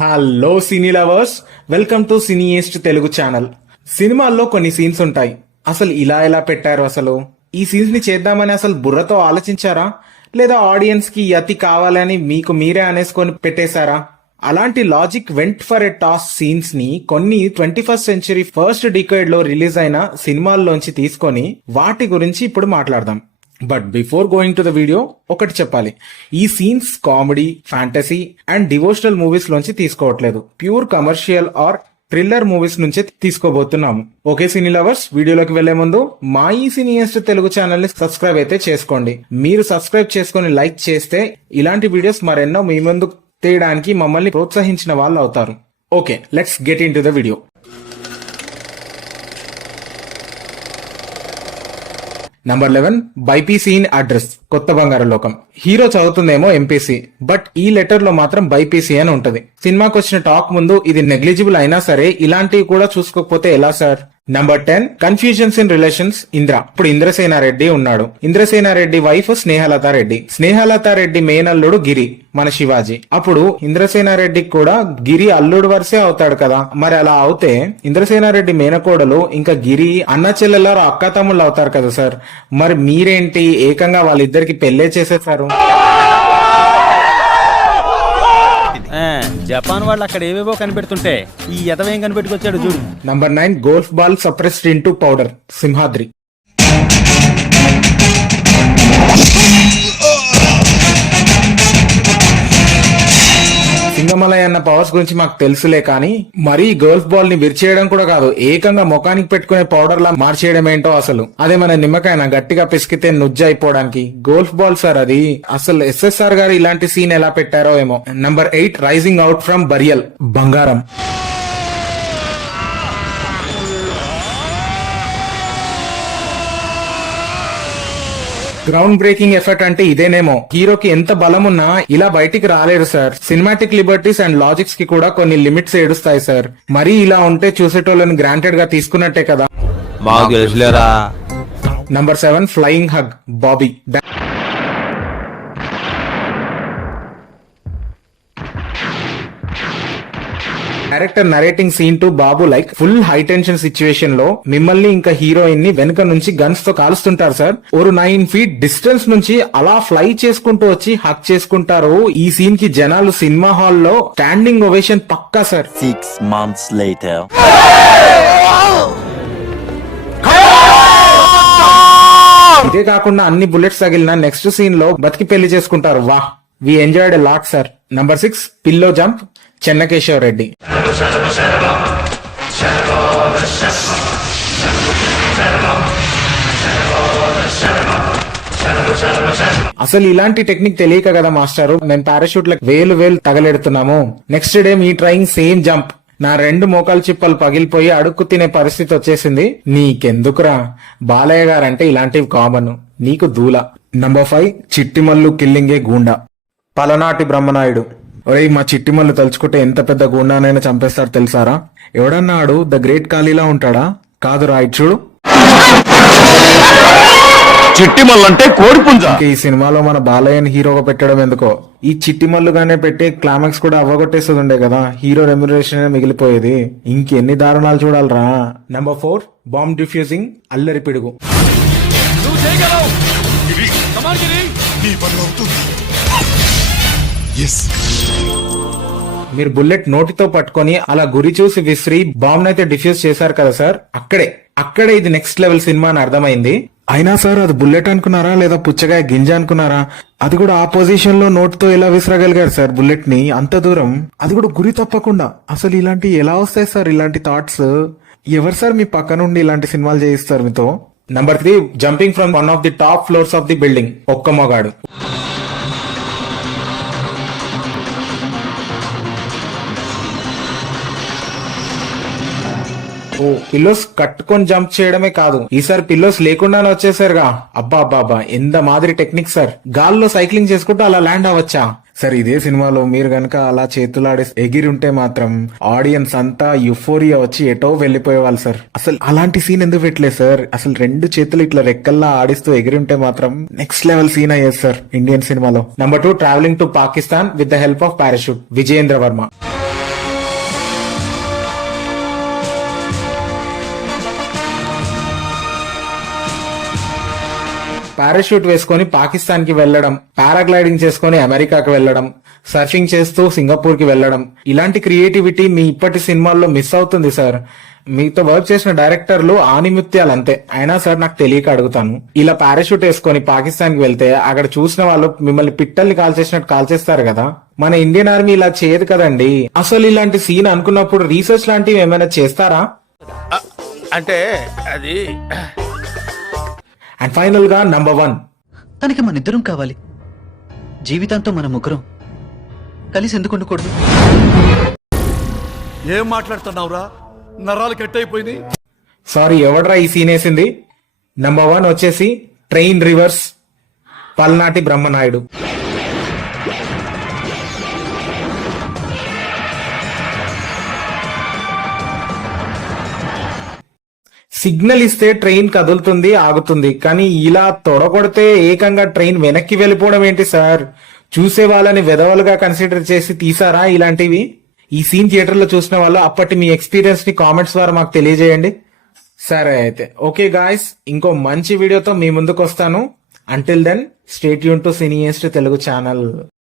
Hello cine lovers, welcome to Cineyest Telugu channel. సినిమాల్లో కొన్ని scenes ఉంటాయి. అసలు ఇలా ఎలా పెట్టారు? అసలు ఈ సీన్స్ ని చేద్దామని అసలు బుర్రతో ఆలోచించారా, లేదా ఆడియన్స్ కి అతి కావాలని మీకు మీరే అనేసుకొని పెట్టేశారా? అలాంటి logic went for a toss scenes ని కొన్ని 21st సెంచరీ ఫస్ట్ డికేడ్ లో రిలీజ్ అయిన సినిమాల్లోంచి తీసుకొని వాటి గురించి ఇప్పుడు మాట్లాడదాం. But before going to the video ఒకటి చెప్పాలి, ఈ scenes comedy, fantasy and devotional movies లోంచి తీసుకోవట్లేదు. Pure commercial or thriller movies నుంచే తీసుకోబోతున్నాము. ఓకే సినీ లవర్స్, వీడియోలోకి వెళ్లే ముందు మా ఈ సినీయెస్ట్ తెలుగు ఛానల్ ని సబ్స్క్రైబ్ అయితే చేసుకోండి. మీరు సబ్స్క్రైబ్ చేసుకొని లైక్ చేస్తే ఇలాంటి వీడియోస్ మరెన్నో మీ ముందు తీయడానికి మమ్మల్ని ప్రోత్సహించిన వాళ్ళు అవుతారు. Okay, let's get in to the video. Number 11, BiPC in address, కొత్త బంగారు లోకం. హీరో చదువుతుందేమో ఎంపీసీ, బట్ ఈ లెటర్ లో మాత్రం బైపీసీ అని ఉంటది. సినిమాకి వచ్చిన టాక్ ముందు ఇది నెగ్లిజిబుల్ అయినా సరే ఇలాంటివి కూడా చూసుకోకపోతే ఎలా sir? Number 10, confusions in relations. Indra, ఇప్పుడు ఇంద్రసేనారెడ్డి ఉన్నాడు. ఇంద్రసేనారెడ్డి వైఫ్ స్నేహలతారెడ్డి, స్నేహలతారెడ్డి మేనల్లుడు గిరి, మన శివాజీ. అప్పుడు ఇంద్రసేనారెడ్డికి కూడా గిరి అల్లుడు వరుసే అవుతాడు కదా. మరి అలా అవుతే ఇంద్రసేనారెడ్డి మేనకోడలు ఇంకా గిరి అన్న చెల్లెలారు అక్క తమ్ముళ్ళు అవుతారు కదా సార్. మరి మీరేంటి ఏకంగా వాళ్ళిద్దరికి పెళ్లే చేసేసారు? జపాన్ వాళ్ళు అక్కడ ఏవేవో కనిపెడుతుంటే ఈ ఎదవేం కనిపెట్టుకొచ్చాడు చూడు. Number 9, golf ball suppressed into powder, Simhadri. Singamalai అన్న పవర్స్ గురించి మాకు తెలుసులే కానీ మరీ గోల్ఫ్ బాల్ ని విరిచేయడం కూడా కాదు, ఏకంగా ముఖానికి పెట్టుకునే పౌడర్ లా మార్చేయడం ఏంటో అసలు. అదే మన నిమ్మకాయన గట్టిగా పిసికితే నుజ్జు అయిపోవడానికి గోల్ఫ్ బాల్ సార్ అది. అసలు ఎస్ఎస్ఆర్ గారు ఇలాంటి సీన్ ఎలా పెట్టారో ఏమో. Number 8, rising out from burial, బంగారం. గ్రౌండ్ బ్రేకింగ్ ఎఫర్ట్ అంటే ఇదేనేమో. హీరోకి ఎంత బలం ఉన్నా ఇలా బయటికి రాలేరు sir. Cinematic liberties and logics కి కూడా కొన్ని లిమిట్స్ ఏడుస్తాయి సార్. మరీ ఇలా ఉంటే చూసేటోళ్ళని గ్రాంటెడ్ గా తీసుకున్నట్టే కదా. Number 7, flying hug, Bobby. Director narrating scene to Babu like full high tension situation లో మిమ్మల్ని ఇంకా హీరోయిన్ ని వెనుక నుంచి గన్స్ తో కాలుస్తుంటారు సార్. ఒక 9 feet డిస్టెన్స్ నుంచి అలా ఫ్లై చేసుకుంటూ వచ్చి హక్ చేసుకుంటారు. ఈ సీన్ కి జనాలు సినిమా హాల్ లో స్టాండింగ్ ఓవేషన్ పక్కా సార్. 6 months later. ఇదే కాకుండా అన్ని బుల్లెట్స్ తగిలిన నెక్స్ట్ సీన్ లో బతికి పెళ్లి చేసుకుంటారు. వాహ్, we enjoyed a lot sir. Number 6, pillow jump, Chennakesava Reddy. అసలు ఇలాంటి టెక్నిక్ తెలియక కదా మాస్టారు మేము పారాషూట్ లకు వేలు తగలెడుతున్నాము. నెక్స్ట్ డే మీ ట్రైయింగ్ సేమ్ జంప్, నా 2 మోకాలు చిప్పలు పగిలిపోయి అడుక్కు తినే పరిస్థితి వచ్చేసింది. నీకెందుకురా, బాలయ్య గారంటే ఇలాంటివి కామన్, నీకు దూల. నంబర్ 5, చిట్టిమల్లు కిల్లింగే గూండా, పలనాటి బ్రహ్మనాయుడు. ఒరే, మా చిట్టిమల్లు తలుచుకుంటే ఎంత పెద్ద గూండానైనా చంపేస్తారు తెలుసారా? ఎవడన్నాడు ద గ్రేట్ ఖాళీలా ఉంటాడా? కాదురా, ఇటు చూడు. చిట్టిమల్లంటే కోడిపుంజ. ఈ సినిమాలో మన బాలయ్యని హీరోగా పెట్టడం ఎందుకో. ఈ చిట్టిమల్లుగానే పెట్టి క్లైమాక్స్ కూడా అవ్వగొట్టేస్తుంది ఉండే కదా, హీరో రెమ్యునరేషన్ మిగిలిపోయేది. ఇంకెన్ని దారుణాలు చూడాలరా. నంబర్ 4, బాంబ్ డిఫ్యూజింగ్, అల్లరి పిడుగు. మీరు బుల్లెట్ నోటితో పట్టుకొని అలా గురి చూసి విసిరి బాంబ్ నైతే డిఫ్యూజ్ చేశారు కదా సార్. అక్కడే ఇది నెక్స్ట్ లెవెల్ సినిమా అని అర్థమైంది. అయినా సార్ అది బుల్లెట్ అనుకున్నారా లేదా పుచ్చగాయ గింజ అనుకున్నారా? అది కూడా ఆ పొజిషన్ లో నోటితో ఎలా విసిరగలిగారు సార్ బుల్లెట్ ని అంత దూరం, అది కూడా గురి తప్పకుండా. అసలు ఇలాంటి ఎలా వస్తాయి సార్ ఇలాంటి థాట్స్? ఎవరు సార్ మీ పక్క నుండి ఇలాంటి సినిమాలు చేయిస్తారు మీతో? Number 3, jumping from one of the top floors of the building, ఒక్క మొగాడు. పిల్లోస్ కట్టుకొని జంప్ చేయడమే కాదు, ఈసారి పిల్లోస్ లేకుండానే వచ్చేసారుగా. అబ్బా ఎంత మాదిరి టెక్నిక్ సార్. గాల్లో సైక్లింగ్ చేసుకుంటూ అలా ల్యాండ్ అవ్వచ్చా సార్? ఇదే సినిమాలో మీరు గనక అలా చేతులాడే ఎగిరి ఉంటే మాత్రం ఆడియన్స్ అంతా యుఫోరియా వచ్చి ఎటో వెళ్లిపోయేవాళ్ళు సార్. అసలు అలాంటి సీన్ ఎందుకు పెట్టలేదు సార్? అసలు 2 చేతులు ఇట్లా రెక్కల్లా ఆడిస్తూ ఎగిరి ఉంటే మాత్రం నెక్స్ట్ లెవెల్ సీన్ అయ్యేది సార్ ఇండియన్ సినిమాలో. Number 2, travelling to Pakistan with the help of parachute, Vijayendra Varma. Parachute వేసుకొని పాకిస్తాన్ కి వెళ్లడం, పారాగ్లైడింగ్ చేసుకొని అమెరికాకి వెళ్లడం, సర్ఫింగ్ చేస్తూ సింగపూర్ కి వెళ్లడం, ఇలాంటి క్రియేటివిటీ మీ ఇప్పటి సినిమాల్లో మిస్ అవుతుంది సార్. మీతో వర్క్ చేసిన డైరెక్టర్లు ఆనిముత్యాలు అంతే. అయినా సార్ నాకు తెలియక అడుగుతాను, ఇలా పారాషూట్ వేసుకొని పాకిస్తాన్ కి వెళ్తే అక్కడ చూసిన వాళ్ళు మిమ్మల్ని పిట్టల్ని కాల్చేసినట్టు కాల్చేస్తారు కదా. మన ఇండియన్ ఆర్మీ ఇలా చేయదు కదండి. అసలు ఇలాంటి సీన్ అనుకున్నప్పుడు రీసెర్చ్ లాంటివి ఏమైనా చేస్తారా? అంటే అది అండ్ ఫైనల్ గా నంబర్ 1, తనకి మన ఇద్దరం కావాలి. జీవితాంతం మన ముగ్గురం కలిసి ఎందుకు ఉండకూడదు? ఏం మాట్లాడుతున్నావురా? నరాలు కట్ అయిపోయింది. సారీ ఎవడ్రా ఈ సీన్ వేసింది? నంబర్ 1 వచ్చేసి ట్రైన్ రివర్స్, పల్నాటి బ్రహ్మనాయుడు. సిగ్నల్ ఇస్తే ట్రైన్ కదులుతుంది, ఆగుతుంది. కానీ ఇలా తొడగొడితే ఏకంగా ట్రైన్ వెనక్కి వెళ్ళిపోవడం ఏంటి సార్? చూసే వాళ్ళని వెధవలుగా కన్సిడర్ చేసి తీసారా ఇలాంటివి? ఈ సీన్ థియేటర్ లో చూసిన వాళ్ళు అప్పటి మీ ఎక్స్పీరియన్స్ ని కామెంట్స్ ద్వారా మాకు తెలియజేయండి. సరే అయితే ఓకే గాయ్స్, ఇంకో మంచి వీడియోతో మీ ముందుకు వస్తాను. Until then stay tuned to Cineyest Telugu channel.